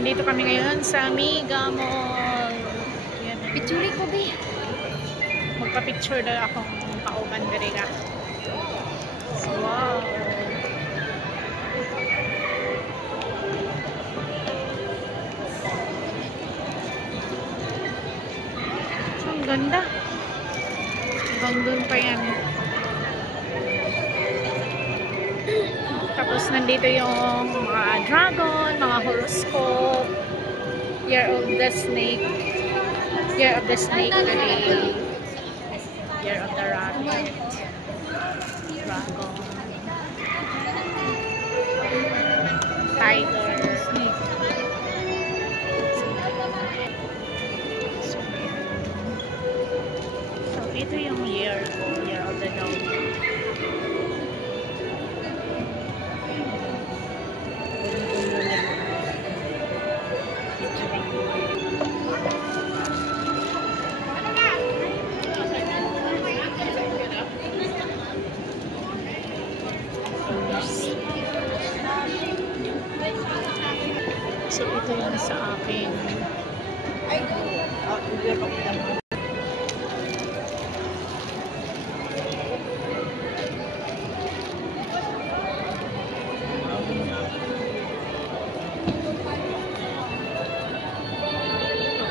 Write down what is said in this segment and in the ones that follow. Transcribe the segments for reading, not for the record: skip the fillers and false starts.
nandito kami ngayon sa Mega Mall. Yan. Picture ko, be. Magpa-picture na akong kauban diri ka. So, wow. So, ang ganda. Hanggang dun pa yan. Tapos nandito yung mga dragon, mga horoscope, Year of the Snake today, Year of the Rabbit, Dragon, Tiger, Snake. So ito yung Year of the Dog. So ito yung sa akin.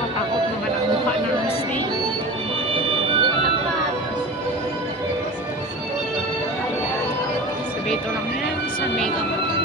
Nakatakot naman ang mukha ng snake. So dito lang yan sa Mega Mall.